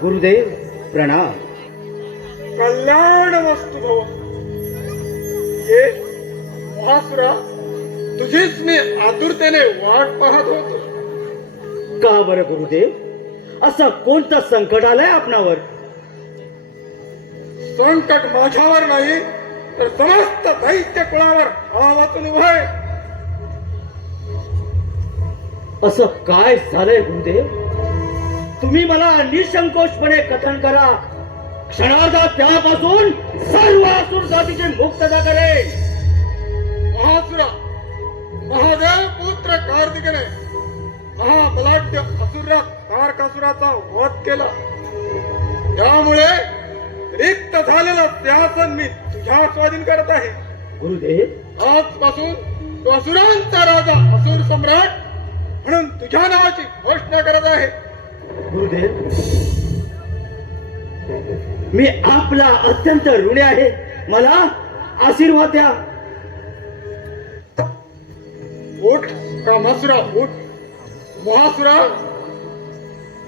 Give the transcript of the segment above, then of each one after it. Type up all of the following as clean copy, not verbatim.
गुरुदेव प्रणाम. कल्याण वस्तु भव. ये महासुरा, तुझीच मी आतुरतेने वाट पाहत होतो. का बरं गुरुदेव, असं कोणतं संकट आलंय आपणावर? संकट माझ्यावर नाही तर समस्त दैत्य कुळावर आवातून उभं आहे. असं काय झालंय गुरुदेव? तुम्ही मला निसंकोचपणे कथन करा. क्षणार्धात त्यापासून सर्व असुर जातीची मुक्तता करेन. महासुरा, महादेव पुत्र कार्तिकेने महाबलाढ्य असुरा तारकासुराचा वध केला. त्यामुळे रिक्त झालेलं सिंहासन मी तुझ्या स्वाधीन करत आहे. गुरुदेव, आजपासून तो असुरांचा राजा, असुर सम्राट म्हणून तुझ्या नावाची घोषणा करत आहे. गुरुदेव, मी आपला अत्यंत ऋणी आहे. मला आशीर्वाद द्या. उठ कामासुरा, उठ. महासुरा,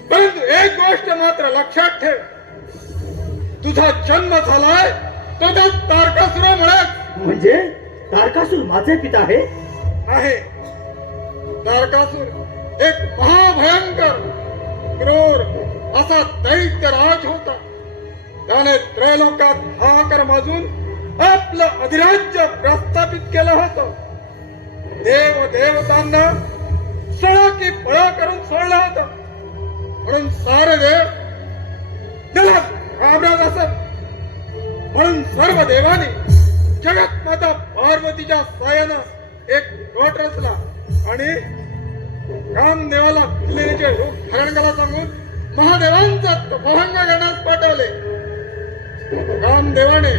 परंतु एक गोष्ट मात्र लक्षात ठेव. तुझा जन्म झालाय तो त्या तारकासुरामुळे म्हणजे तारकासूर माझे पिता आहे? आहे. तारकासुर एक महाभयंकर क्रूर असा दैत्य राज होता. त्याने त्रैलोकात हाहाकार माजून आपलं अधिराज्य प्रस्थापित केलं होतं. देव देवतांना सळा की पळा करून सोडलं होतं. म्हणून सारे देव त्याला घाबरत असत. म्हणून सर्व देवांनी जगत माता पार्वतीच्या साह्यानं एक गट रचला आणि कामदेवाला भिल्लेचे रूप धारण करायला सांगून महादेवांचा तपोभंग करण्यास पाठवले. कामदेवाने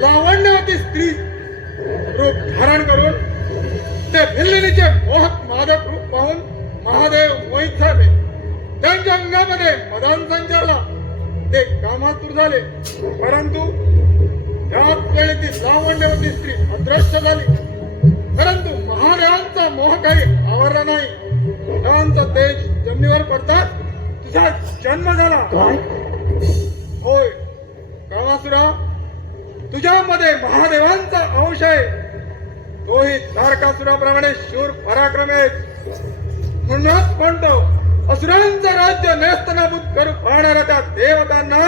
लावण्यवती स्त्री रूप धारण करून ते भिल्लिनीचे मोहक मादक रूप पाहून महादेव मोहित झाले. त्यांच्या अंगामध्ये मदान संचारला. ते कामातुर झाले. परंतु त्याच वेळी ती लावण्यवती स्त्री अदृश्य झाली. परंतु महादेवांचा मोह काही आवरला नाही. त्यांचं तेज जमिनीवर पडताच तुझा जन्म झाला. काय? होय कामासुरा, तुझ्यामध्ये महादेवांचा अंश आहे. तोही तारकासुराप्रमाणे शूर पराक्रमी आहे. म्हणूनच म्हणतो, असुरांचं राज्य नेस्तनाबूत करू पाहणाऱ्या त्या देवतांना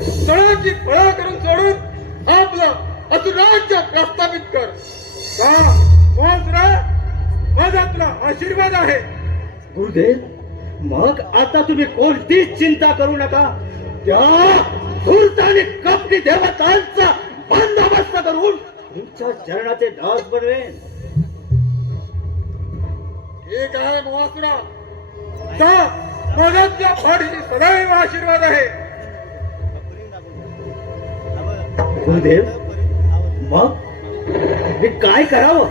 सळाची फळा करून सोडून आपलं असुराज्य प्रस्थापित कर. का महासुरा, माझा तुला आशीर्वाद आहे. गुरुदेव, मग आता तुम्ही कोणतीच चिंता करू नका. त्या धूर्त आणि कपटी देवतांचा बंदोबस्त करून तुमच्या चरणाचे दास बनवेन. ठीक आहे महासुरा, जा. माझा तुझ्या पाठीशी सदैव आशीर्वाद आहे. गुरुदेव, मग मी काय करावं?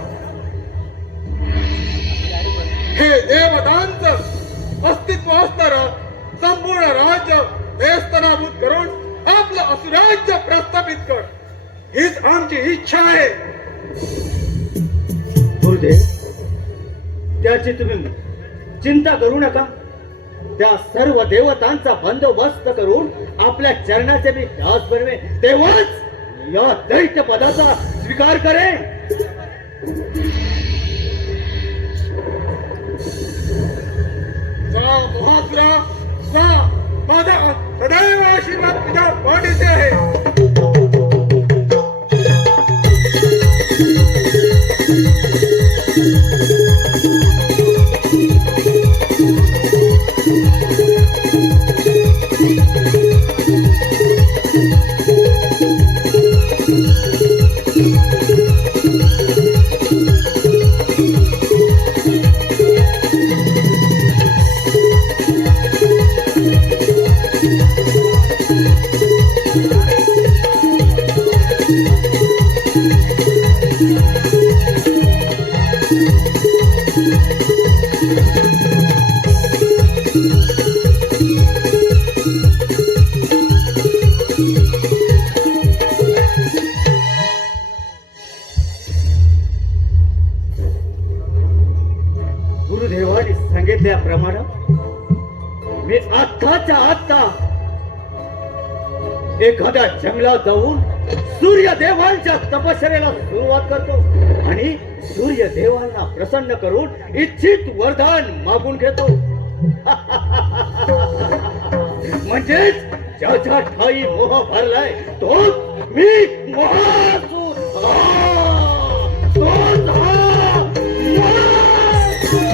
हे देवतांचं अस्तित्व असणार संपूर्ण राज्य नेस्तनाभूत करून आपलं असुराज्य प्रस्थापित कर, हीच आमची इच्छा आहे. गुरुदेव, त्याची तुम्ही चिंता करू नका. त्या सर्व देवतांचा बंदोबस्त करून आपल्या चरणाचे मी दास बनवे. तेव्हाच या दैत्य पदाचा स्वीकार करेन. जा महासुरा, जा. माझा सदैव आशीर्वाद तुझ्या पाठीशी आहे. आता एखाद्या जंगलात जाऊन सूर्यदेवांच्या तपश्चर्याला सुरुवात करतो आणि सूर्यदेवांना प्रसन्न करून इच्छित वरदान मागून घेतो. म्हणजेच ज्याच्या ठाई मोह भरलाय तो मी मोहासूर. तोच हा मोहासूर.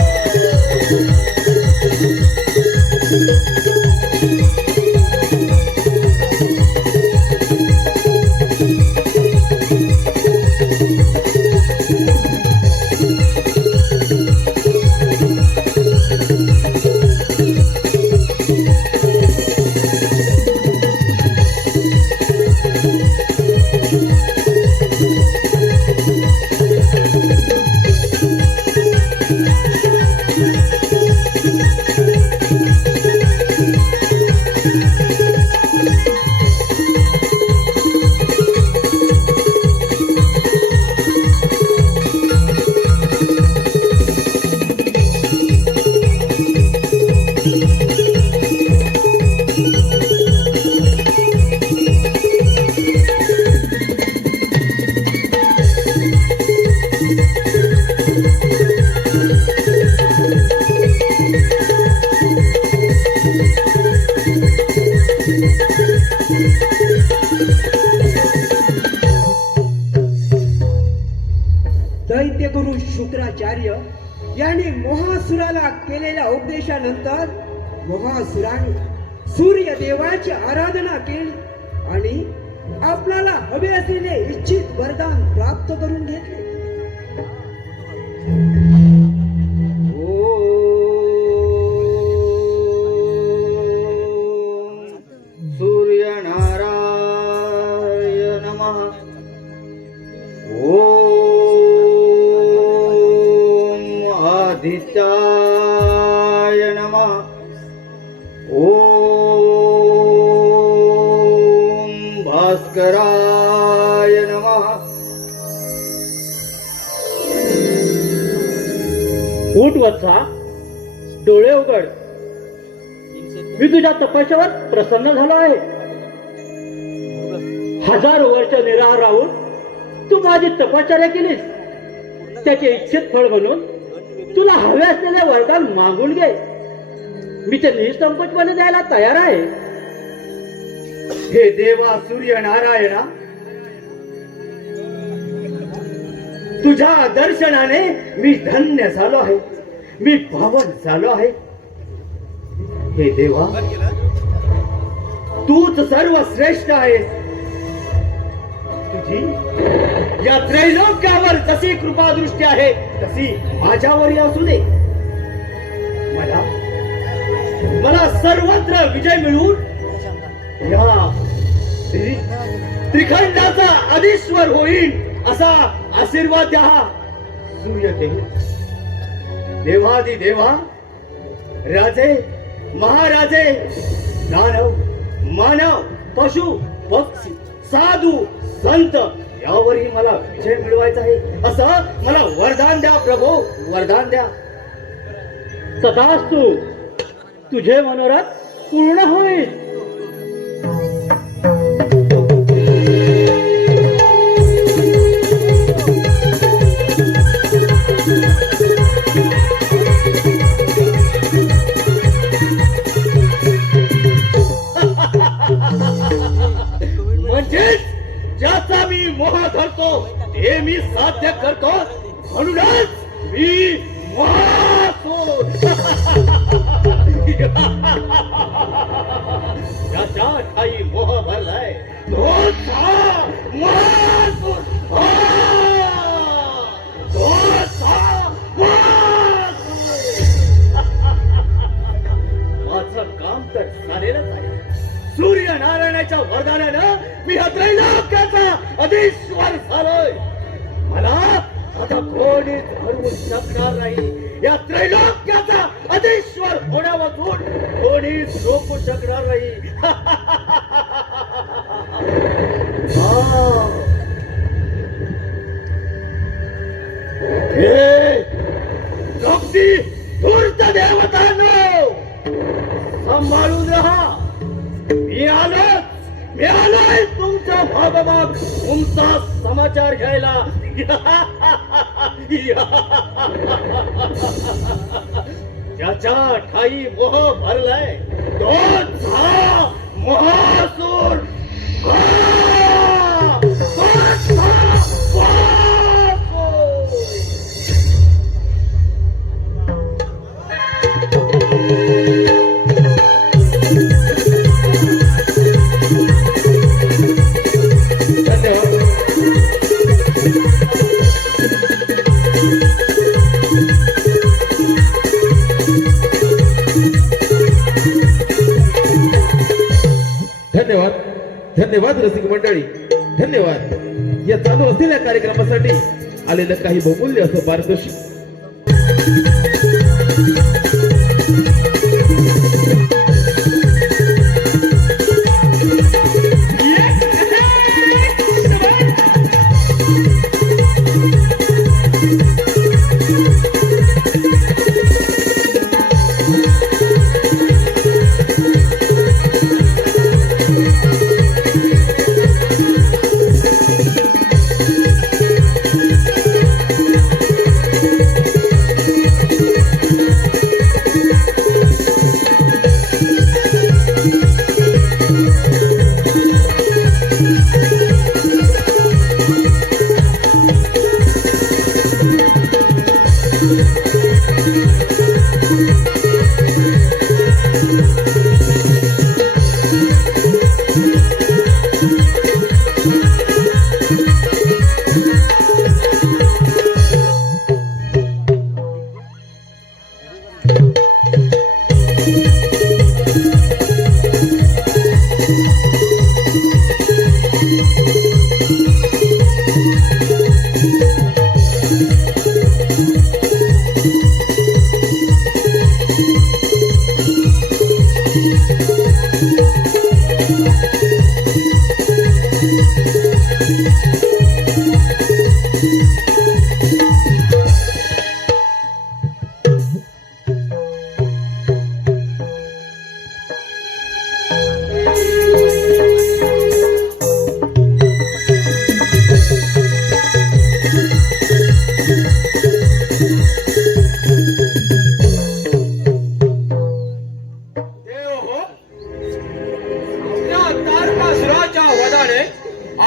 दैत्यगुरु शुक्राचार्य यांनी मोहासुराला केलेल्या उपदेशानंतर मोहासुराने सूर्यदेवाची आराधना केली आणि आपल्याला हवे असलेले इच्छित वरदान प्राप्त करून घेतले. सूर्यनारायण नमः. ओम आदित्याय नमः. ओम भास्कराय नमः. उठ वत्सा, डोळे उघड. मी तुझ्या तपस्यावर प्रसन्न झालो आहे. हजारो वर्ष निराहार राहून तू माझी तपश्चर्या केलीस. त्याचे इच्छित फळ म्हणून तुला हवे असलेले वरदान मागून घे. मी ते निसंकोचपणे द्यायला तयार आहे. हे देवा सूर्य नारायणा, तुझ्या दर्शनाने मी धन्य झालो आहे. मी पावन झालो आहे. हे देवा, तूच सर्व श्रेष्ठ आहेस. तुझी या त्रैलोक्यावर जशी कृपा दृष्टी आहे तशी माझ्यावरही असू दे. मला सर्वत्र विजय मिळवून या त्रिखंडाचा अधीश्वर होईल असा आशीर्वाद द्या. सूर्यदेव, देवादी देवा, राजे महाराजे, दानव मानव, पशु पक्षी, साधू संत यावरही मला विजय मिळवायचा आहे असं मला वरदान द्या प्रभू, वरदान द्या. तथास्तु, तुझे मनोरथ पूर्ण होईल. म्हणजेच ज्याचा मी मोह धरतो ते मी साध्य करतो. म्हणूनच मी मोहासूर. ज्याच्या ठाई मोह भरलाय तोच हा मोहासूर. तोच हा मोहासूर. माझं काम तर झालेलंच आहे. सूर्यनारायणाच्या वरदानानं मी हा त्रैलोक्याचा अधीश्वर झालोय. मला आता कोणीच हरवू शकणार नाही. या त्रैलोक्याचा अधीश्वर होण्यापासून कोणीच रोखू शकणार नाही. हे धूर्त देवतांनो, सांभाळून राहा. मी आलोय तुमच्या भागभाग तुमचा समाचार घ्यायला. ज्याच्या ठाई मोह भरलाय तोच हा महासूर. तोच हा महासूर. धन्यवाद धन्यवाद रसिक मंडळी, धन्यवाद या चालू असलेल्या कार्यक्रमासाठी आलेलं काही बहुमूल्य असं पारितोषिक.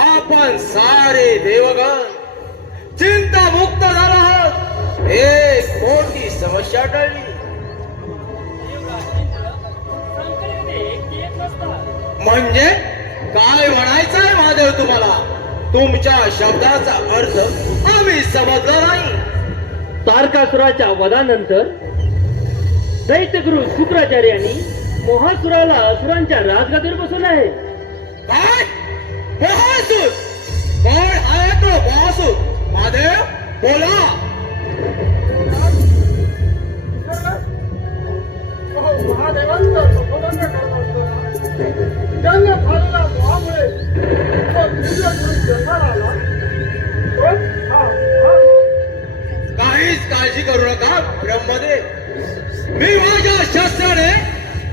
आपण सारे देवगण चिंता मुक्त झाला आहोत. एक मोठी समस्या टळली. म्हणजे काय म्हणायचंय महादेव तुम्हाला? तुमच्या शब्दाचा अर्थ आम्ही समजला नाही. तारकासुराच्या वधानंतर दैत्यगुरु शुक्राचार्यांनी मोहासुराला असुरांच्या राजगादीवर बसवलं आहे. काय? महासूर? कोण आहे तो महासूर? महादेव बोला. महादेवांचा संबोधन करत असताना त्यांना झालेल्या मोहामुळे तो दिव्य पुरुष जन्माला आला. पण काहीच काळजी करू नका ब्रह्मदेव. मी माझ्या शस्त्राने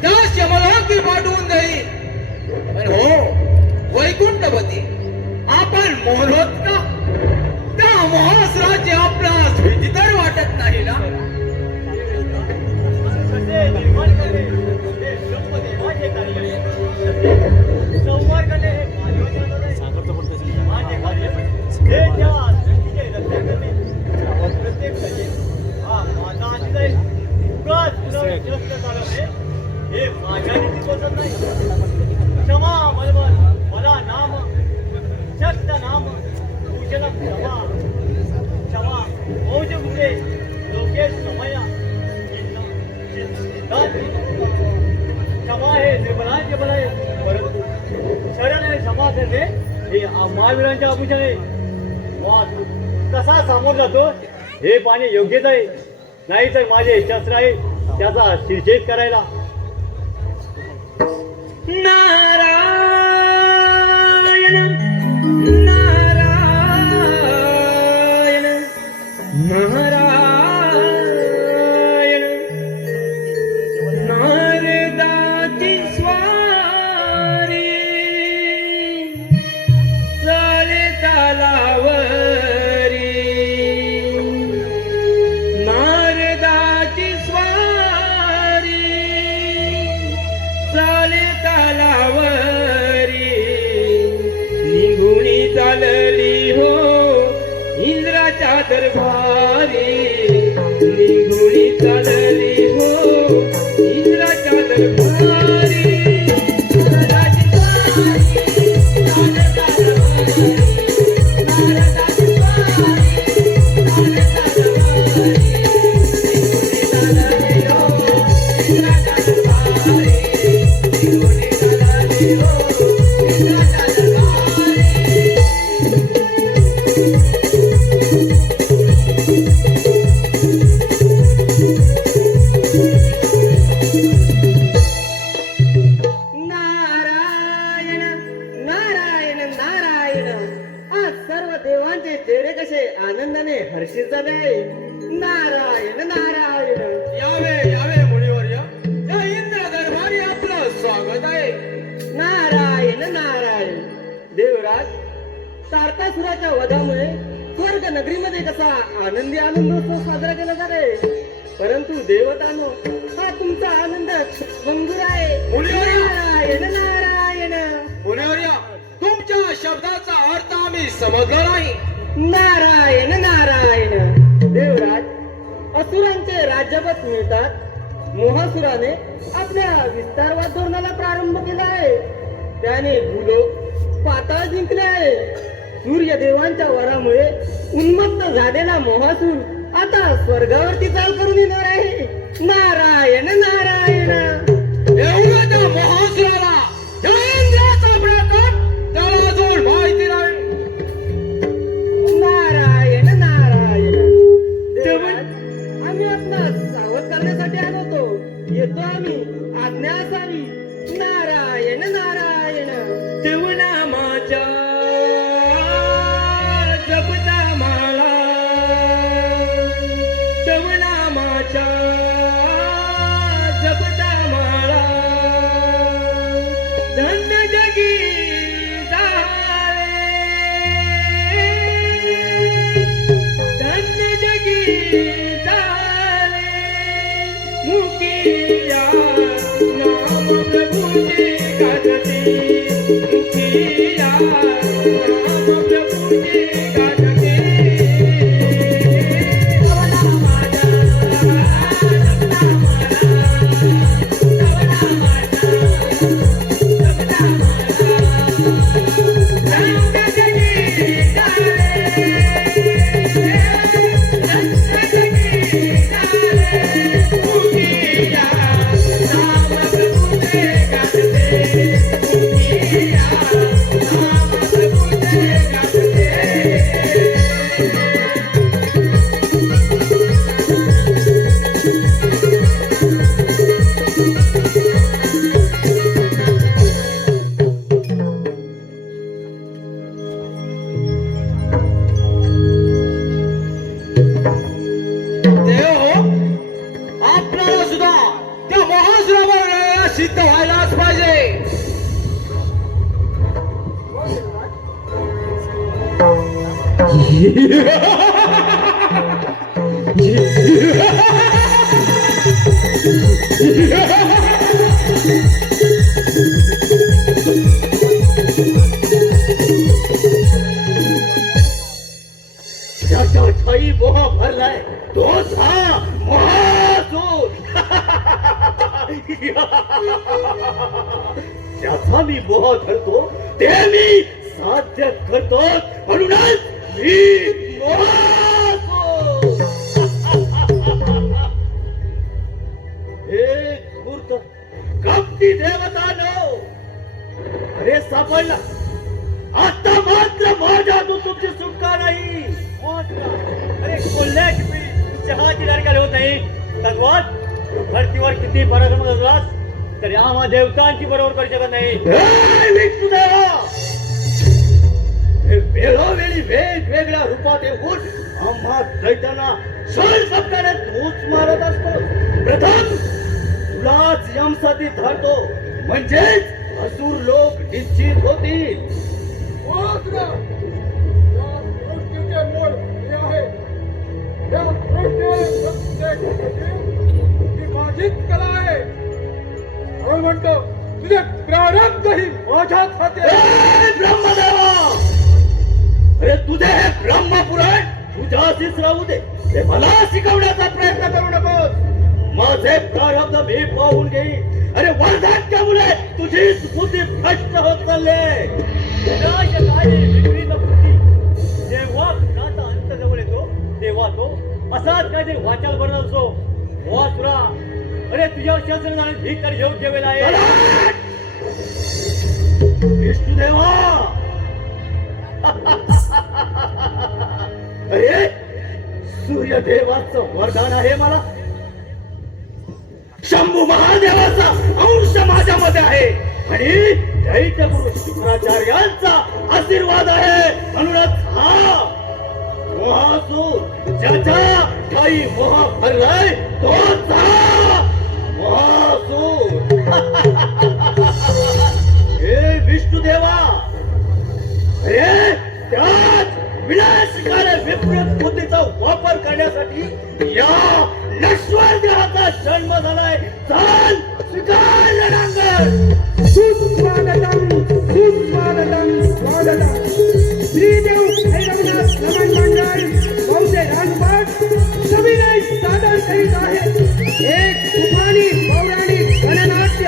त्यास यमलोकी पाठवून देईन. पण हो वैकुंठपती, आपण मोहलोत का? त्या मोहासुराची आपणास भीती तर वाटत नाही ना? हे माझ्या नीतीत नाही. क्षमा मलमल मला नाम शक्त नाम पूजन क्षमा क्षमा मौज गुरे लोकेश समया क्षमा हे निर्मलांचे बल आहे. परंतु शरण आणि क्षमा करणे हे महावीरांचे आभूषण आहे. कसा सामोर जातो हे पाणी योग्यच आहे. नाही तर माझे शस्त्र आहे त्याचा शिरछेद करायला. नारायण नारायण नारायण नारदाची स्वारी नारायण नारायण नारायण आज सर्व देवांचे चेहरे कसे आनंदाने हर्षित झाले. नारायण नारायण. यावे यावे मुनिवर्य, या इंद्र दरबारी आपलं स्वागत आहे. नारायण नारायण. देवराज, तारकासुराच्या वधामुळे स्वर्ग नगरीमध्ये कसा आनंदी आनंदोत्सव साजरा केला जाते, परंतु देवतांनो हा तुमचा आनंद मंजूर आहे. मुनिवर्य. नारायण नारायण. मुनिवर्य, तुमच्या शब्दाचा अर्थ आम्ही समजलो नाही. नारायण नारायण. देवराज, असुरांचे राज्यपद मिळतात मोहासुराने आपल्या विस्तारवाद धोरणाला प्रारंभ केला आहे. त्याने भूलोक पाताळ जिंकले आहे. सूर्यदेवांच्या वरामुळे उन्मत्त झालेला मोहासूर आता स्वर्गावरती चाल करून येणार आहे. नारायण नारायण. एवढं त्या महासुराला या इंद्राचा प्रकट त्याला अजून माहिती नाही. नारायण नारायण. देवराज, आम्ही आपणास सावध करण्यासाठी आलो होतो. येतो आम्ही, आज्ञा असावी. नारायण नारायण. देवनामाच्या जपता माळा, देवनामाच्या जपता माळा, धन्य जगी झाले, धन्य जगी झाले, मुखिया नाम प्रभुचे गाजते, मुखिया नाम प्रभुचे गाजते. आपल्याला सुद्धा त्या महासुरावर सिद्ध व्हायलाच पाहिजे. ज्याच्या ठाई मोह भरलाय तोच हा महासूर. ज्याचा मी मोह धरतो ते मी साध्य करतो, म्हणूनच मी महासूर. हे धूर्त कपटी देवतानो, अरे सापडला. आता मात्र माझ्यातून तुमची सुटका नाही. अरे कोल्ह्या किती चहाची दरकार होत नाही. तद्वाद धरतीवर किती पराक्रम असलास तरी आम्हा देवतांची बरोबर करू शकत नाही. हे वेळोवेळी वेगवेगळ्या रूपात येऊन आम्हा दैत्यांना शरण सत्कारात तूच मारत असतो. प्रथम तुलाच यमसती धरतो, म्हणजेच असुर लोक निश्चित होतील. महासुरा, या सृष्टीचे मूळ हे आहे. या सृष्टीवर प्रत्येक जीव ही माझीच कला आहे. म्हणून म्हणतो तुझे प्रारब्ध ही माझ्याच हाती आहे. ए ब्रह्मदेवा, अरे तुझे हे ब्रह्मपुराण तुझ्याशीच राहू दे. ते मला शिकवण्याचा प्रयत्न करू नकोस. माझे प्रारब्ध मी पाहून घेईन. अरे वर्धाक्यामुळे तुझी बुद्धी भ्रष्ट होत चालले. विनाशकारी विपरीत बुद्धी जेव्हा काचा अंत जवळ येतो तेव्हा तो असाच काहीतरी वाचाल बनत असतो. वासुरा, अरे तुझ्यावर शासन झाले ही तर योग्य वेळ आहे. विष्णुदेवा अरे सूर्यदेवाचं वरदान आहे मला, शंभू महादेवाचा अंश माझ्यामध्ये आहे आणि दैत्यगुरु शुक्राचार्यांचा आशीर्वाद आहे. म्हणूनच हा मोहासूर ज्याच्या काही मोह भरलाय तोच हा मोहासूर. हे विष्णुदेवा, अरे त्याच विनाशकारी विपरीत बुद्धीचा वापर करण्यासाठी या नश्वर ग्रहाचा जन्म झालाय. चाल स्वीकार रणांगण. सुस्वागतम सुस्वागतम स्वागतम. श्रीदेव भैरवनाथ नमन मंडळ मौजे राजपाट सविनय सादर करीत आहे एक तुफानी पौराणिक गणनाट्य.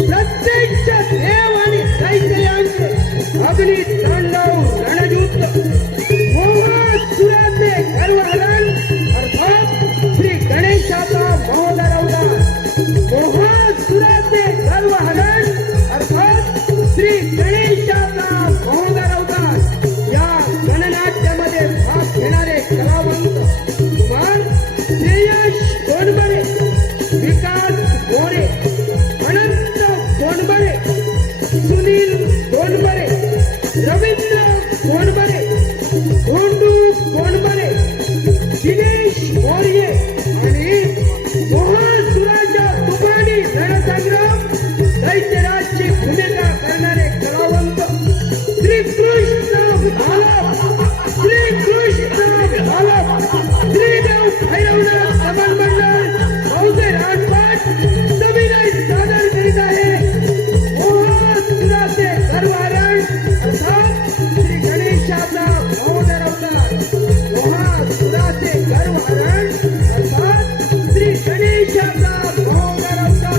प्रत्यक्ष देव आणि दैत्य यांचे अग्नी तांडव रणयुद्ध. मोहासुराचे गर्वहरण अर्थात श्री गणेशाचा महोदर अवतार. मोहासुराचे गर्वहरण अर्थात श्री गणेशाचा महोदर अवतार. या गणनाट्यामध्ये भाग घेणारे कलावंत कुमार श्रेयश गोंडबरे, विकास गोरे, अनंत गोंडबरे, सुनील गोंडबरे, रवींद्र गोंडबरे, गोंडू गोंडबरे, दिनेश मोर्ये आणि मोहासुराच्या तुफानी रणसंग्राम दैत्यराजची भूमिका करणारे कलावंत श्रीकृष्ण भालप, श्रीकृष्ण भालप, श्रीदेव भैरवनाथ नमन मंडळ मौजे राजपाट सविनय सादर करीत आहे मोहासुराचे गर्वहरण अर्थात श्री गणेशाचा महोदर अवतार. मोहासुराचे गर्वहरण अर्थात श्री गणेशाचा महोदर अवतार.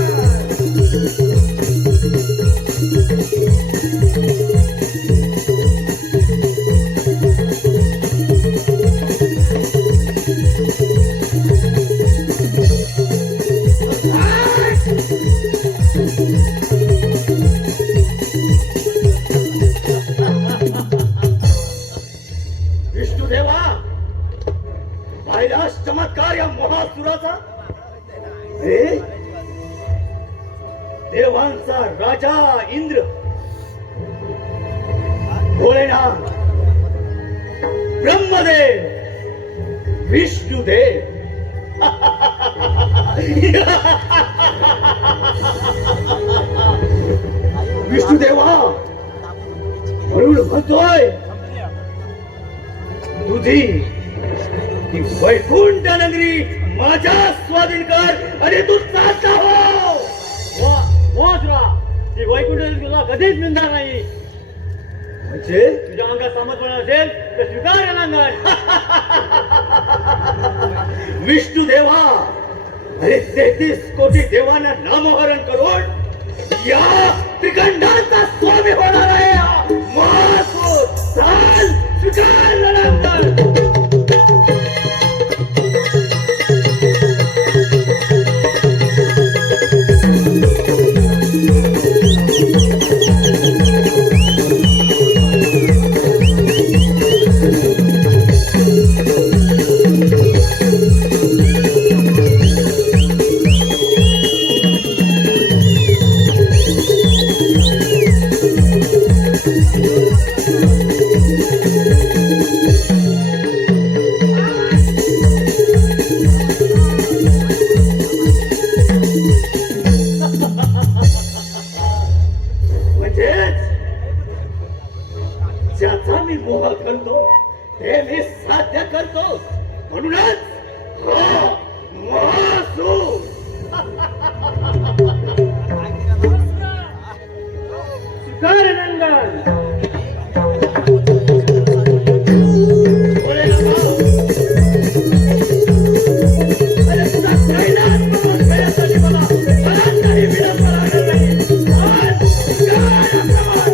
विष्णुदेवा, पाहिलास चमत्कार या मोहासुराचा. अरे देवांचा राजा इंद्र, भोलेनाथ, ब्रह्मदेव, विष्णुदेव विष्णुदेवा म्हणून म्हणतोय तुझी ही वैकुंठ नगरी माझ्या स्वाधीन कर आणि तू चालता हो. मोहासुरा, ती वैकुंठ तुला कधीच मिळणार नाही. म्हणजे तुझ्या अंगात सामर्थ्य असेल तर स्वीकार रणांगण. विष्णुदेवा, अरे 33 कोटी देवांना नामोहरण करून या त्रिकंडाचा स्वामी होणार आहे हा महासूर. चाल स्वीकार रणांगण. म्हणजेच ज्याचा मी मोह करतो ते मी साध्य करतो. म्हणूनच हा महासूर. स्वीकार रणांगण. अरे तुझा कैलास प्रमाण करण्यासाठी मला काही विलंब लागणार नाही. चाल स्वीकार रणांगण.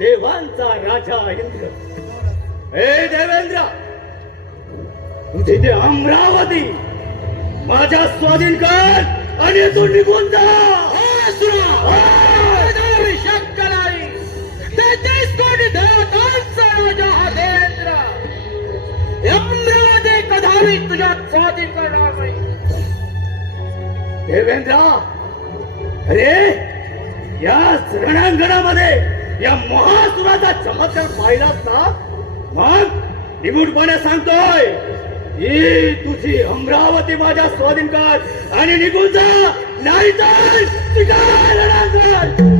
देवांचा राजा इंद्र. हे देवेंद्र, तुझी ते अमरावती माझ्या स्वाधीन कर आणि तू निघून जा. शक्य नाही. 33 कोटी देवतांचा राजा हा देवेंद्र अमरावती कधाही तुझ्या स्वाधीन करणार नाही. देवेंद्र, अरे या रणांगणामध्ये या महासुराचा चमत्कार पाहिलास ना, मग निगूढपणे सांगतोय ही तुझी अमरावती माझ्या स्वाधीन कर आणि निघून जा, नाही तर शिकार रणांगण.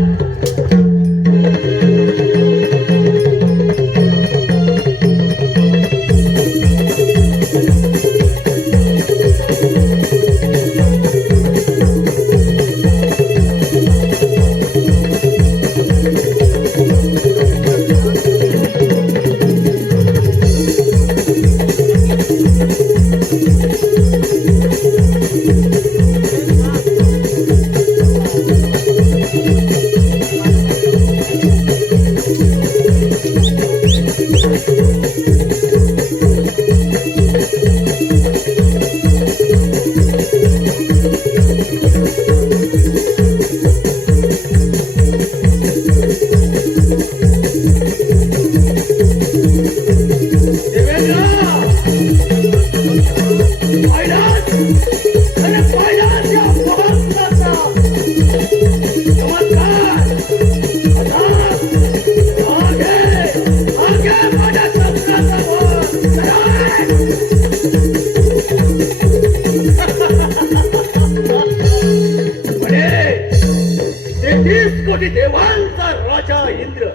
देवांचा राजा इंद्र,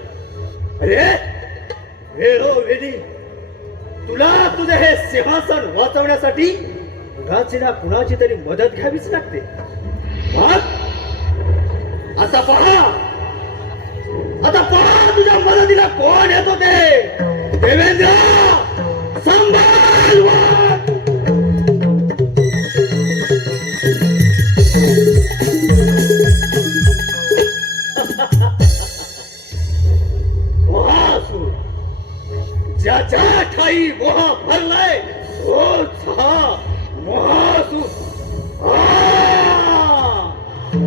अरे वेळोवेळी तुला तुझे हे सिंहासन वाचवण्यासाठी कुणाची ना कुणाची तरी मदत घ्यावीच लागते. आता पहा तुझ्या मदतीला कोण येतो ते. देवेंद्र, सांभाळ वाट. महासूर, ज्याच्या ठाई मोह भरलाय तोच हा महासूर.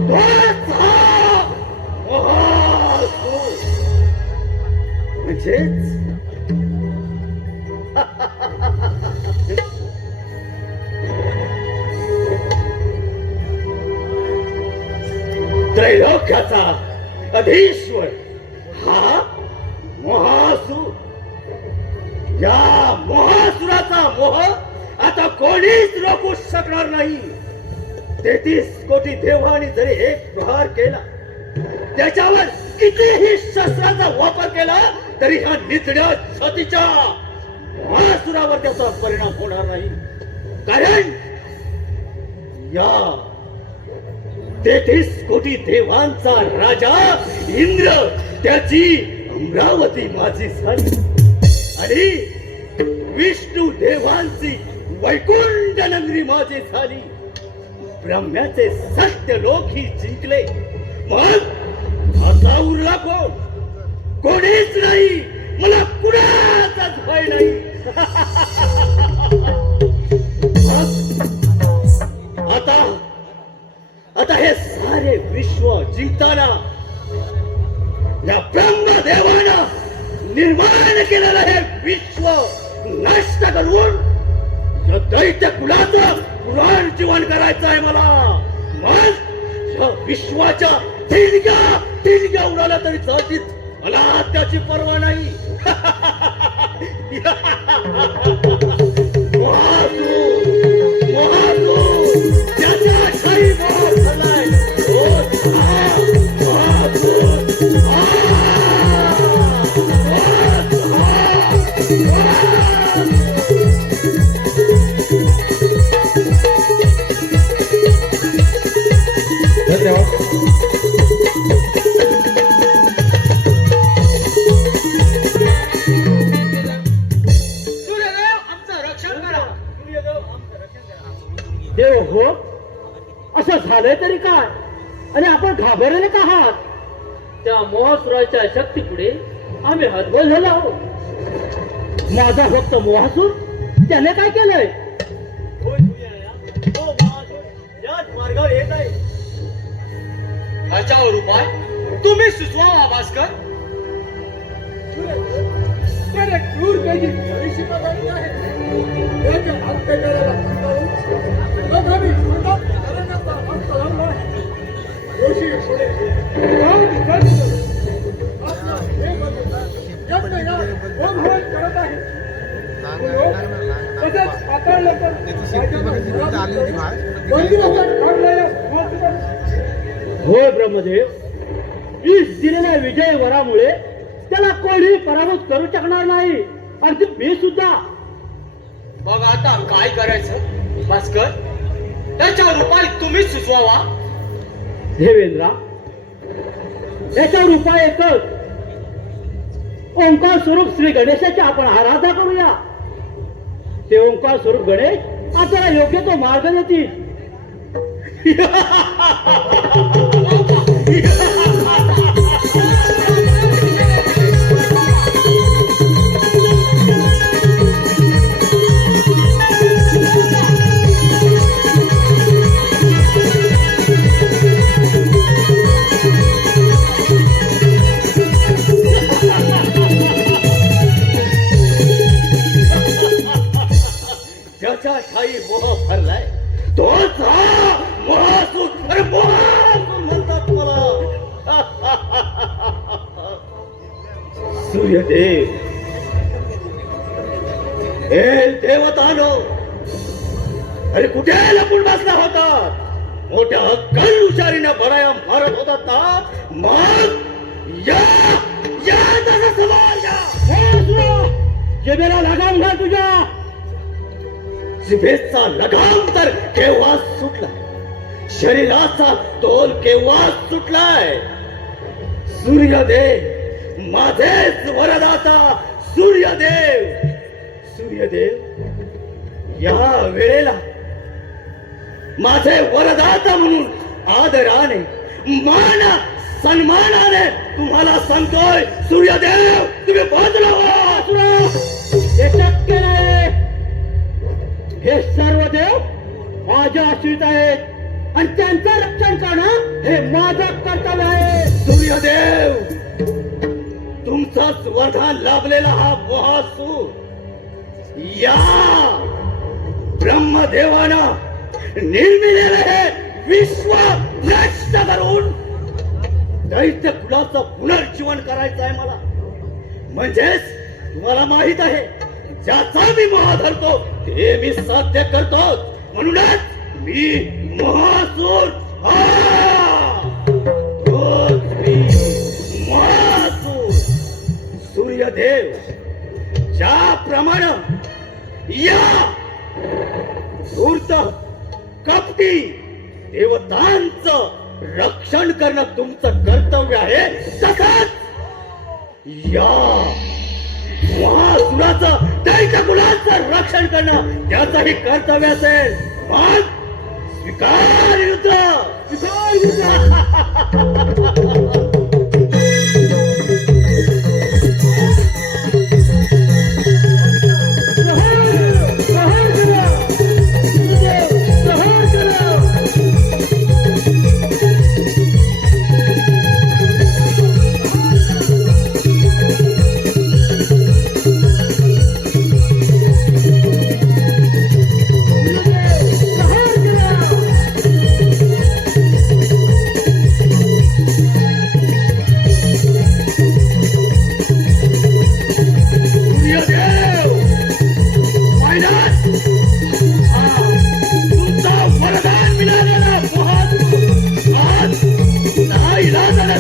तोच हा महासूर. म्हणजेच त्रैलोक्याचा अधीश्वर हा महासूर. या महासुराचा मोह आता कोणीच रोखू शकणार नाही. 33 कोटी देवांनी जरी एक प्रहार केला, त्याच्यावर कितीही शस्त्राचा वापर केला तरी ह्या निचड्या छातीच्या महासुरावर त्याचा परिणाम होणार नाही. कारण या 33 कोटी देवांचा राजा इंद्र त्याची अमरावती माझी झाली आणि विष्णू देवांची वैकुंठ नगरी माझी झाली. ब्रह्म्याचे सत्य लोक ही जिंकले. मग आता उरला कोण? कोणीच नाही. मला कुणाचाच भय नाही. आता हे सारे विश्व जिंकताना या ब्रह्मदेवानं निर्माण केलेलं हे विश्व नष्ट करून या दैत्य कुलाचं पुनर्जीवन करायचं आहे मला. मग या विश्वाच्या ठिणग्या उडाल्या तरी चालतील, मला त्याची पर्वा नाही. त्याच्या ठाई मोह झालाय तोच हा महासूर. धन्यवाद. सूर्यदेव आमचं रक्षण करा. देव हो, असं झालंय तरी काय? आणि आपण घाबरले का आहात? त्या मोहसुराच्या शक्तीपुढे आम्ही हतबल झालो आहोत. माझा फक्त मोहासूर त्याने काय केलंय? होय सूर्यया, तो महासूर याच मार्गावर येत आहे. ह्याच्यावर उपाय तुम्ही सुचवा भास्कर. तर एक क्रूर त्याची थोडीशी बघायची आहे. त्याच्या अत्याचाराला कंटाळून दोघांनी विरोधात करण्याचा अंत लावला. दोषी पुढे गाव विचारले जाते. आता हे बघा, यातनं या गोंधळ करत आहे. तसंच पाताळलं मंदिराच्या काढलेल्या महत्त्वाच्या होय ब्रह्मदेव, ईश दिलेल्या विजय वरामुळे त्याला कोणी पराभूत करू शकणार नाही. आणि मी सुद्धा. मग आता काय करायचं भास्कर? त्याच्यावर उपाय तुम्हीच सुचवावा. देवेंद्रा, याच्यावर उपाय एकच. ओंकार स्वरूप श्री गणेशाची आपण आराधना करूया. ते ओंकार स्वरूप गणेश आपल्याला योग्य तो मार्ग देतील. ज्याच्या ठाई मोह भरलाय तोच हा महासूर. अरे महासूर म्हणतात मला. सूर्यदेव, हे देवतानो, अरे कुठे लपून बसला होता? मोठ्या हक्कल हुशारीने बराया मारत होतात ना. मग या या तसा सवाल या. जिभेला लगाम घाल तुझ्या. जिभेचा लगाम तर केव्हा सुटलाय, शरीराचा तोल केव्हा सुटलाय. सूर्यदेव, माझेच वरदाता सूर्यदेव. सूर्यदेव, या वेळेला माझे वरदाता म्हणून आदराने, मान सन्मानाने तुम्हाला सांगतोय, सूर्यदेव तुम्ही बाजूला व्हा. हे शक्य नाही. हे सर्व देव माझ्या आश्रित आहेत आणि त्यांचं रक्षण करणं हे माझं कर्तव्य आहे. सूर्यदेव, तुमचाच वरदान लाभलेला हा महासूर या ब्रह्मदेवानं निर्मिलेलं हे विश्व नष्ट करून दैत्य कुलाचं पुनर्जीवन करायचं आहे मला. म्हणजेच तुम्हाला माहित आहे, ज्याचा मी मोह धरतो ते मी साध्य करतो. म्हणूनच मी महासूर. तोच मी महासूर. सूर्यदेव, ज्याप्रमाणे या धूर्त कपटी देवतांचं रक्षण करणं तुमचं कर्तव्य आहे, तसंच या महासुराचं दैत्य कुलाचं रक्षण करणं त्याचंही कर्तव्य असेल. मग स्वीकार युद्ध. स्वीकार युद्ध.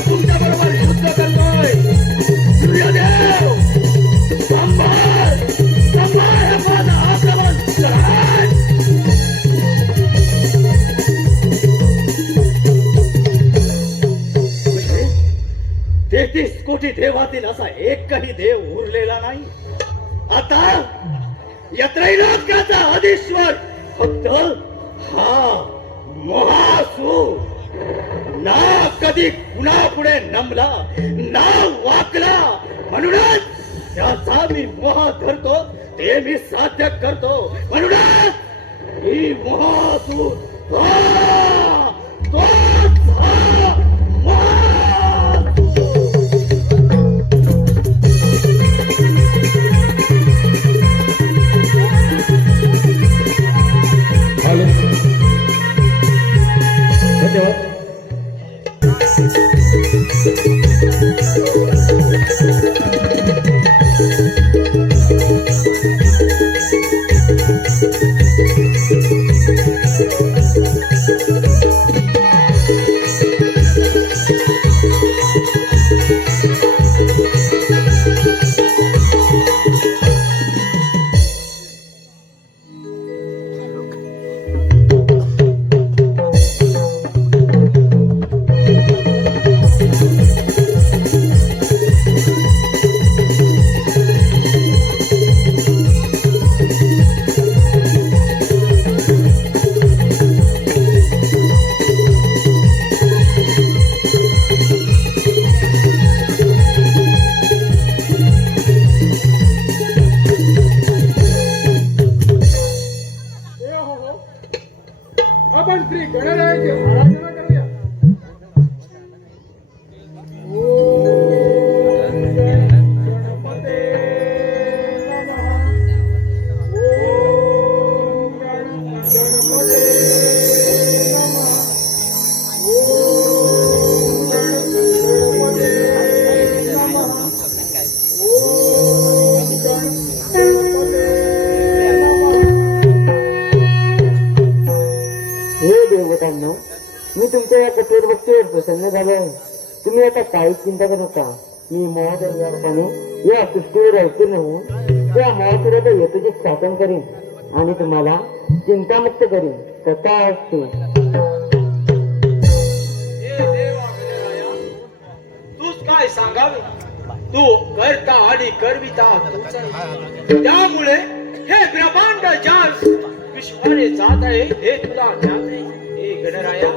तुमच्या बरोबर युद्ध करतोय. सूर्यदेव, संभाळ संभाळ माझा आक्रमण. 33 कोटी देवातील असा एकही देव उरलेला नाही. आता या त्रैलोक्याचा अधीश्वर फक्त हा महासूर. ना कधी कुणापुढे नमला ना वाकला, म्हणूनच त्याचा मी मोह धरतो, ते मी साध्य करतो. म्हणूनच ही मोहासूर तोच हा मोहासूर. आलो. धन्यवाद. आपण श्री गणरायाची आराधना करूया. ओम गणपते नमः. ओम गणपते नमः. ओम गणपते नमः. ओम गणपते हे देवतांनो, मी तुमच्या या कठोर भक्तीवर प्रसन्न झालो आहे. तुम्ही आता काहीच चिंता करू नका. मी महादेवाने या सृष्टीवर अवतीर्ण होऊन त्या महासुराचा यथोचित शासन करीन आणि तुम्हाला चिंतामुक्त करीन. तथा असतो. तूच काय सांगावे, तू करता आणि करविता तूच आहे. त्यामुळे हे ब्रह्मांड जाल विश्वाने जात आहे हे तुला ज्ञात नाही. हे गणराया,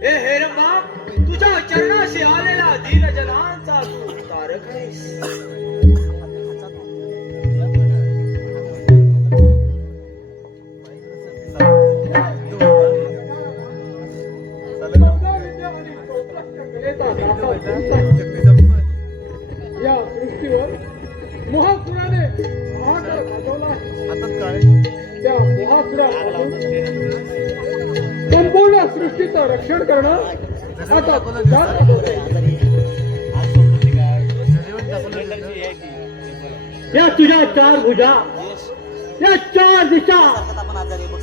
हे हेरंबा, तुझ्या चरणाशी आलेला दीनजनांचा तू तारक आहेस. या सृष्टीवर महासुराने महाकाळ गाजवला आहे. त्या महासुरापासून संपूर्ण सृष्टीचं रक्षण करणं आता तुझ्या हातात आहे. या तुझ्या चार भुजा, या चार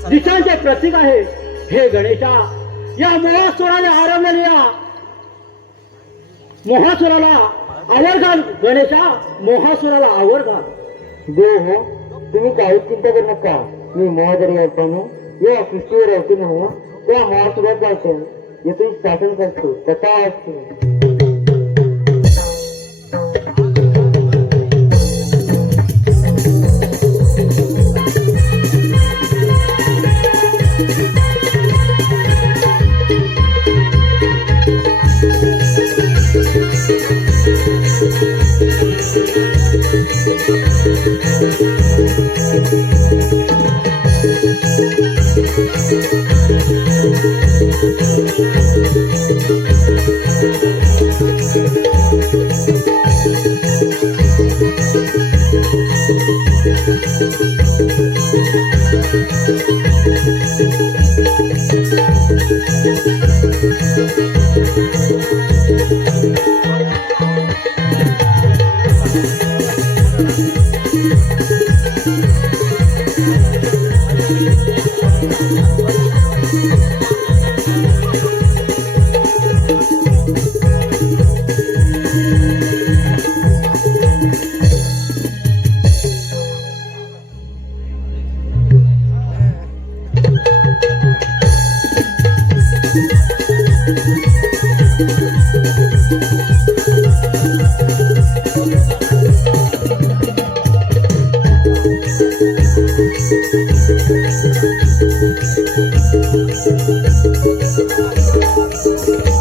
दिशांचे प्रतीक आहे. हे गणेशा, या मोहासुराने आरंभलेल्या मोहासुराला आवर घाल. गणेशा, मोहासुराला आवर घाल. देव हो, तुम्ही काहीच चिंता करू नका. मी महादेवाने या सृष्टीवर अवतीर्ण होऊन त्या महासुराचा यथोचित शासन करतो. तथा असतो. Thank you.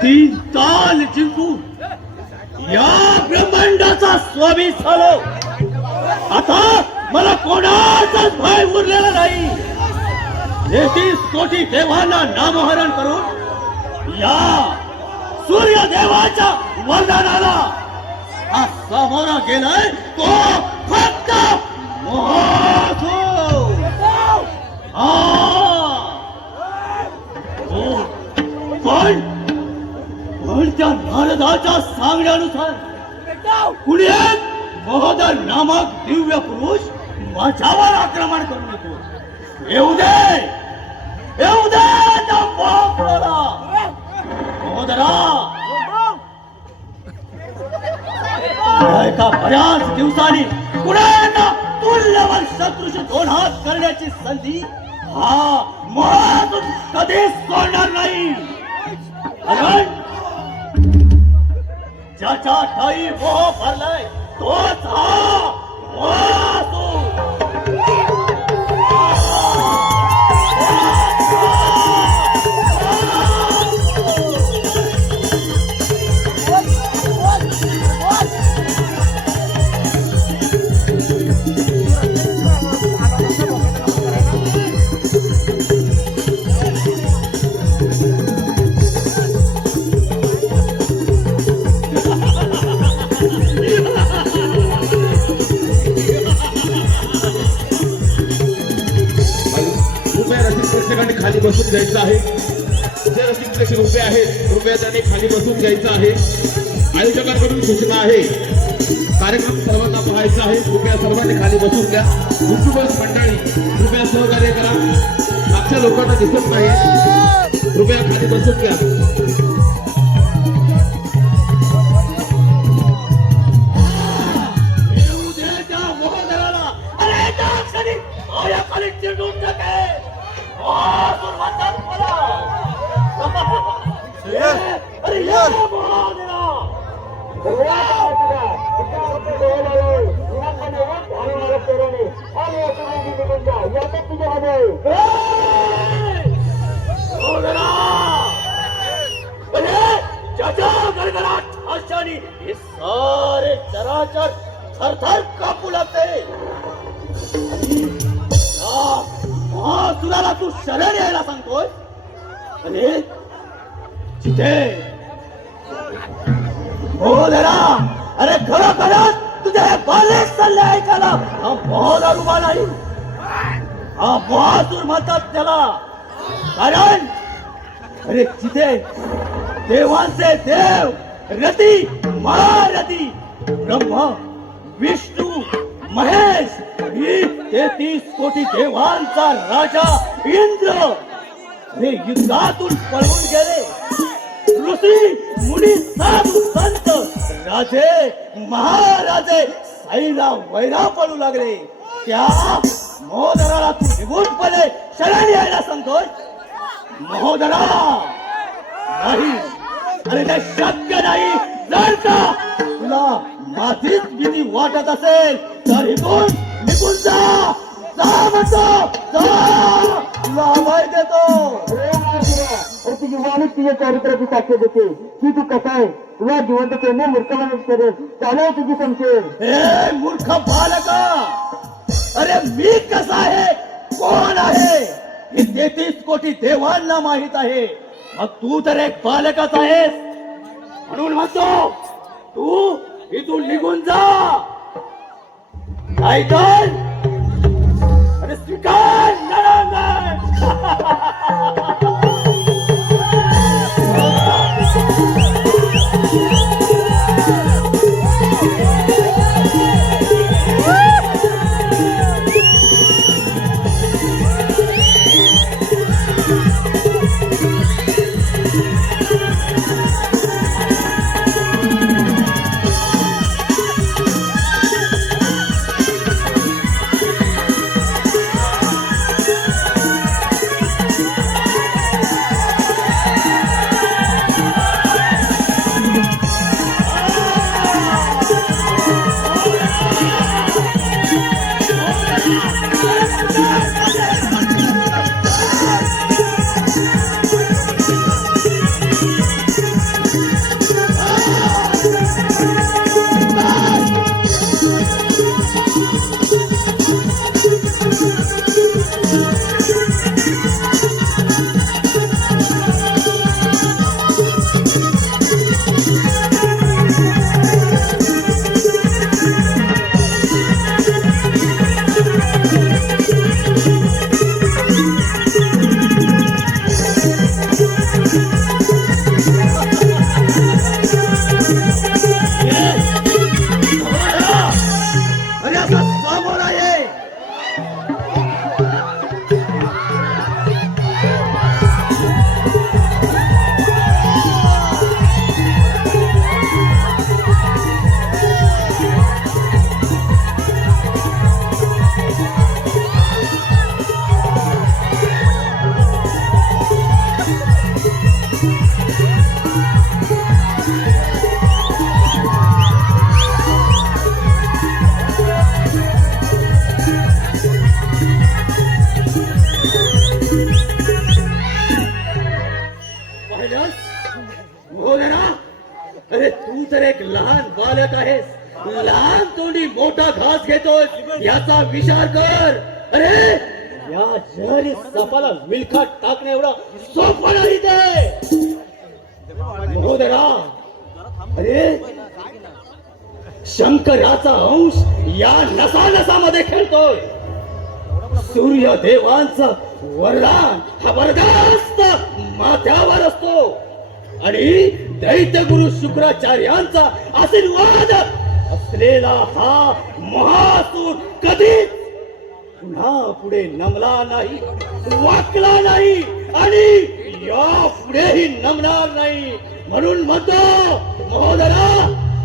तीन ताल जिंकून या ब्रह्मांडाचा स्वामी झालो. आता मला कोणाचाच भय उरलेला नाही. 33 कोटी देवांना नामहरण करून या सूर्यदेवाच्या वरदानाला हा सामोरा गेलाय तो फक्त मोहासूर. पण त्या नारदाच्या सांगण्यानुसार कुणी एक महोदर नामक दिव्य पुरुष माझ्यावर आक्रमण करू नको. येऊ दे त्या महापुराला. महोदरा, एका बऱ्याच दिवसांनी कुणाला तुल्यवर शत्रूशी 2 हात करण्याची संधी हा महातून कधीच सोडणार नाही. कारण ज्याच्या ठाई मोह भरलाय तोच हा महासूर. प्रेक्षकांनी खाली बसून जायचं आहे. जे रसिक प्रेक्षक उभे आहेत कृपया त्यांनी खाली बसून जायचं आहे. आयोजकांकडून सूचना आहे, कार्यक्रम सर्वांना पाहायचा आहे. कृपया सर्वांनी खाली बसून घ्या. युट्यूबर्स मंडळी कृपया सहकार्य करा. मागच्या लोकांना दिसत नाही, कृपया खाली बसून घ्या. येऊ दे त्या महोदराला. अरे त्या क्षणी माझ्याखाली चिरडून टाके. महासूर म्हणतात मला. अरे या महोदरा. महोदरा, अरे ज्याच्या गडगडाट अशाने हे सारे चराचर थरथर कापू लागते. महासुराला तू शरण यायला सांगतोय. अरे जिथे महोदरा, अरे खरोखरच तुझे हे बालेश सल्ले ऐकायला हा महोदर उभा नाही. हा महासूर म्हणतात त्याला. कारण अरे जिथे देवांचे देव रती महारथी ब्रह्मा विष्णू महेश ही 33 कोटी देवांचा राजा इंद्र हे युद्धातून पळून गेले. ऋषी मुनी साधू संत राजे महाराजे साईला वैरा पडू लागले. त्या महोदराला तू निगूनपणे शरण यायला सांगतोय. महोदरा नाही, अरे ते शक्य नाही. जर का तुला माझीच भीती वाटत असेल तर इथून निघून जा. जा म्हणतो, जा. तुला अभय देतो. आणि तुझी वाणी तुझ्या चारित्र्याची साक्ष देते की तू कसा आहे. तुला जिवंत करणे मूर्ख माणूस करेल. चालू आहे तुझी संशय. ए मूर्ख बालका, अरे मी कसा आहे, कोण आहे हे 33 कोटी देवांना माहित आहे. मग तू तर एक बालकच आहेस. म्हणून म्हणतो तू इथून निघून जा. नाहीतर अरे स्वीकार नरांगण. अरे आता समोर आहे. अरे तू तर एक लहान बालक आहेस. लहान तोंडी मोठा घास घेतोय याचा विचार कर. अरे या जहरी सापाला मिलखाट टाकणे एवढा सोपं नाही ते. महोदरा, अरे शंकराचा अंश या नसानसामध्ये खेळतोय. सूर्यदेवांचा वरदान हा वरदास्त माथ्यावर असतो आणि दैत्य गुरु शुक्राचार्यांचा आशीर्वाद असलेला हा महासूर कधीच पुन्हा पुढे नमला नाही, वाकला नाही आणि या पुढेही नमणार नाही. म्हणून म्हणतो महोदरा,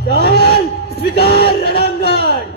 चाल स्वीकार रणांगण.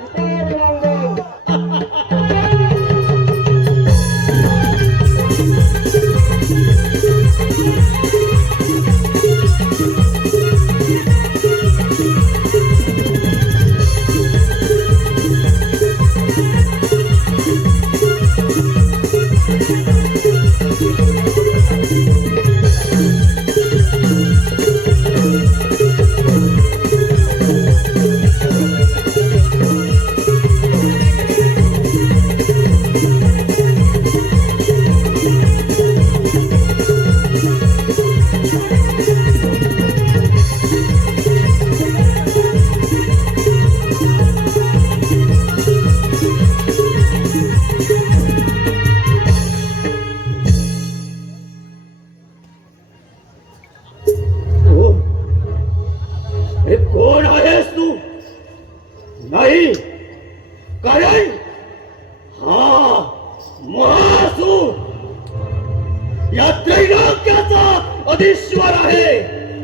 कोण आहेस तू? नाही, कारण हा महासूर या त्रैलोक्याचा अधीश्वर आहे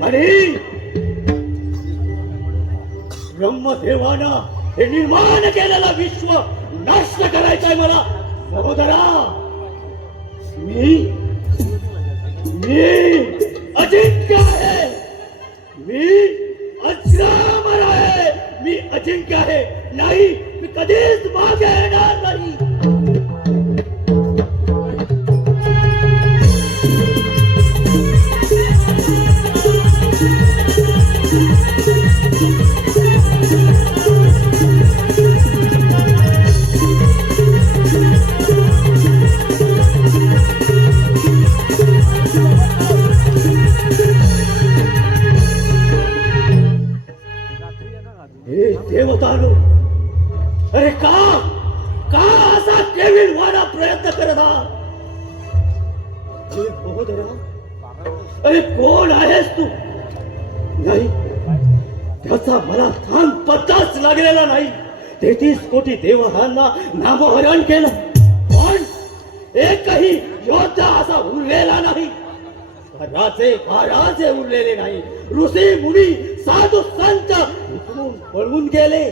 आणि ब्रह्मदेवानं हे निर्माण केलेलं विश्व नष्ट करायचंय मला. सहोदरा, मी अजिंक्य आहे. मी अजरामर आहे. मी अजिंक्य आहे. नाही, मी कधीच मागे येणार नाही. देवतानो, अरे का का असा केविल वाना प्रयत्न करत आहात? हे महोदरा, अरे कोण आहेस तू? नाही, त्याचा मला थांब पत्ताच लागलेला नाही. 33 कोटी देवतांना नामहरण केलं, पण एकही योद्धा असा उरलेला नाही. राजे महाराजे उरलेले नाही, ऋषी मुनी साधू संत उतरून पळून गेले.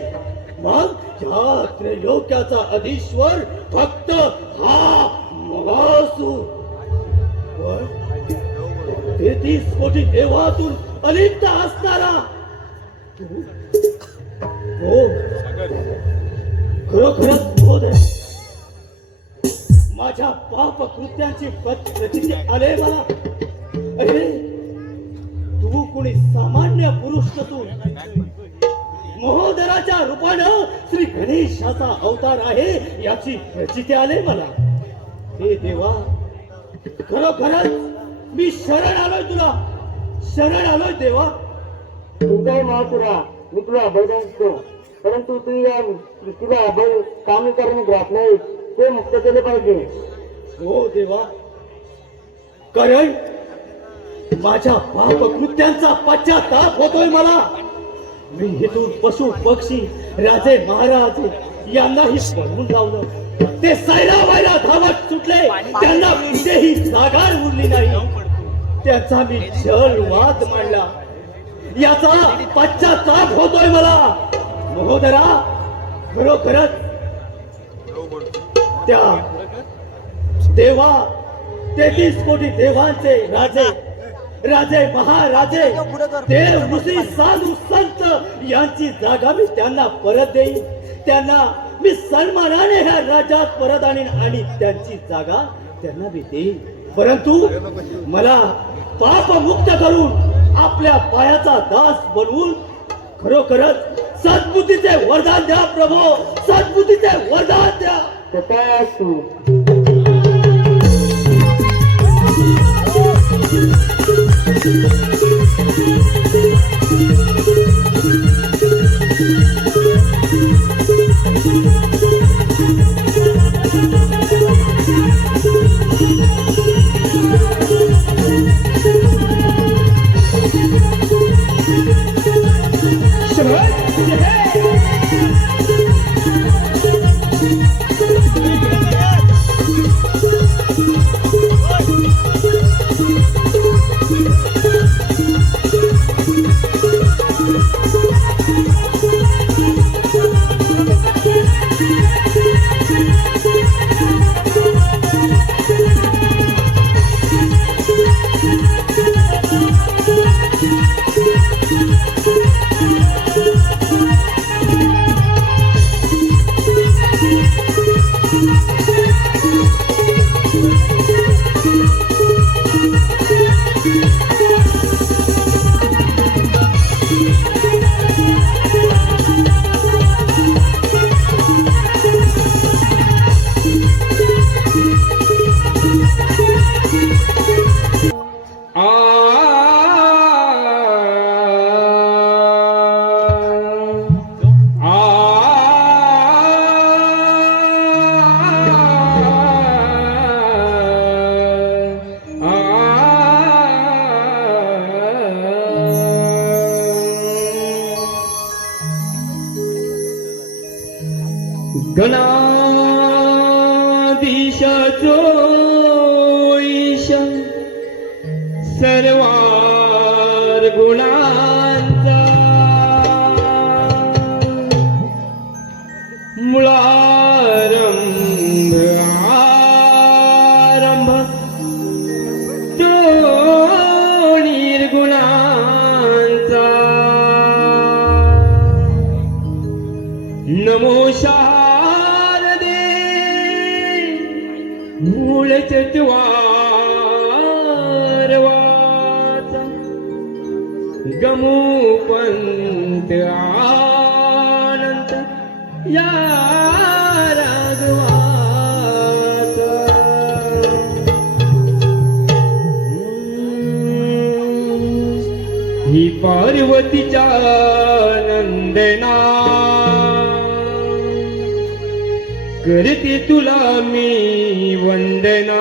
मग या त्रैलोक्याचा अधीश्वर फक्त हा महासूर. 33 कोटी देवातून अलिप्त असणारा हो, खरोखरच बोध आहे. माझ्या पाप कृत्यांची प्रचिती आले मला. अरे तू कोणी सामान्य पुरुष नसून महोदराच्या रूपानं श्री गणेशाचा अवतार आहे याची प्रचिती आले मला. हे देवा, खरोखरच मी शरण आलोय तुला, शरण आलोय देवा. तुझा महासुरा, मी तुला अभय देतो, परंतु तू या सृष्टीला अभय काम करणे ग्रास नाही, ते मुक्त केले पाहिजे. हो देवा, कारण माझ्या पाप कृत्यांचा पश्चाताप होतोय मला. मी इथून पशु पक्षी राजे महाराज यांनाही पळवून लावलं. ते सैरावायला धावत सुटले, त्यांना कुठेही जागा उरली नाही. त्यांचा मी छळ वाद मांडला, याचा पश्चाताप होतोय मला. महोदरा, खरोखरच त्या देवा, 33 कोटी देवांचे राजे राजे महाराजे देव ऋषी साधू संत यांची जागा मी त्यांना परत देईन. त्यांना मी सन्मानाने ह्या राज्यात परत आणीन आणि त्यांची जागा त्यांना मी देईन. परंतु मला पाप मुक्त करून आपल्या पायाचा दास बनवून खरोखरच सद्बुद्धीचे वरदान द्या प्रभो, सद्बुद्धीचे वरदान द्या. काय तू गणाधीशाचो ईश सर्वार गुणांचा मुळारंभ आरंभ तो निर्गुणांचा. नमो शारदे मूळ चत्वारवाचा गमुपंत आनंद या राघवाचा. ही पार्वतीच्या नंदना करते तुला मी वंदना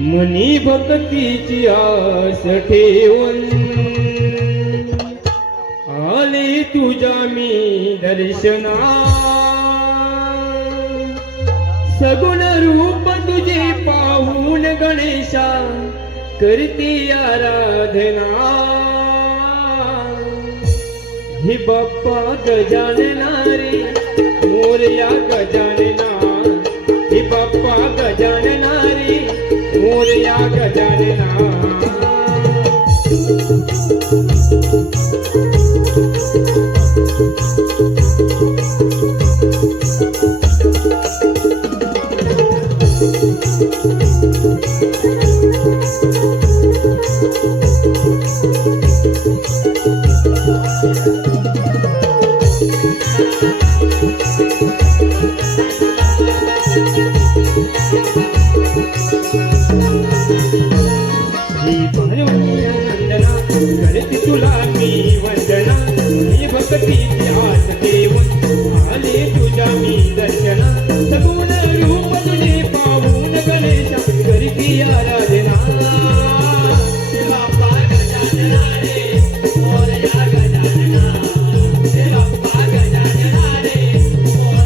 मनी भक्तीची आस ठेवून आले तुझ्या मी दर्शना सगुण रूप तुझे पाहून गणेशा करते आराधना हे बाप्पा गजानना रे मोरया गजानना हे बाप्पा गजानना रे मोरया गजानना करते तुला मी वंदना मी भक्तीची आस देऊन आले तुझ्या मी दर्शना सगुण रूप तुझे पाहून गणेशा करती आराधना बाप्पा गजानना रे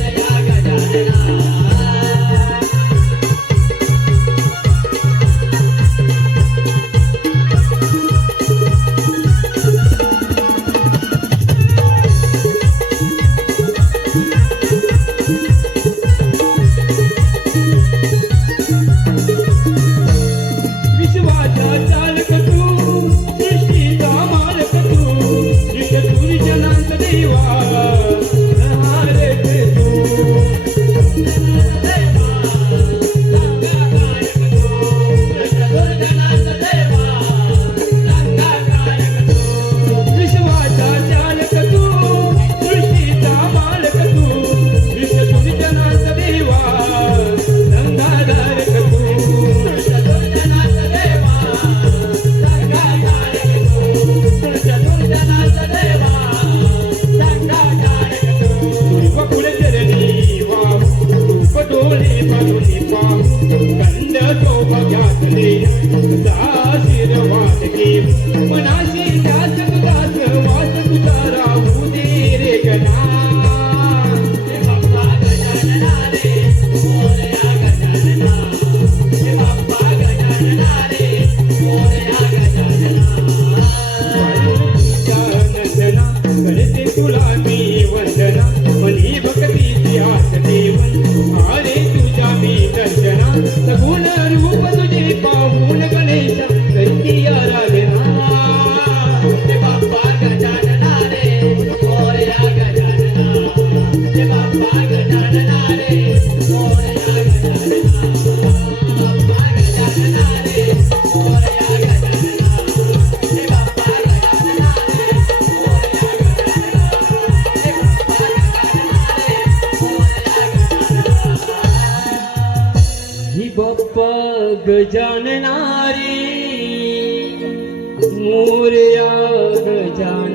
मोरया गजानना बाप्पा गजानना रे मोरया गजानना सगुण रूप तुझे पाहून गणेशा करती आराधना बाप्पा गजानना रे मोरया गजानना बाप्पा गजानना रे मोरया गजानना बाप्पा गजानना रे मोरया गजानना बाप्पा गजानना रे मोरया गजानना रे मोरया गजानना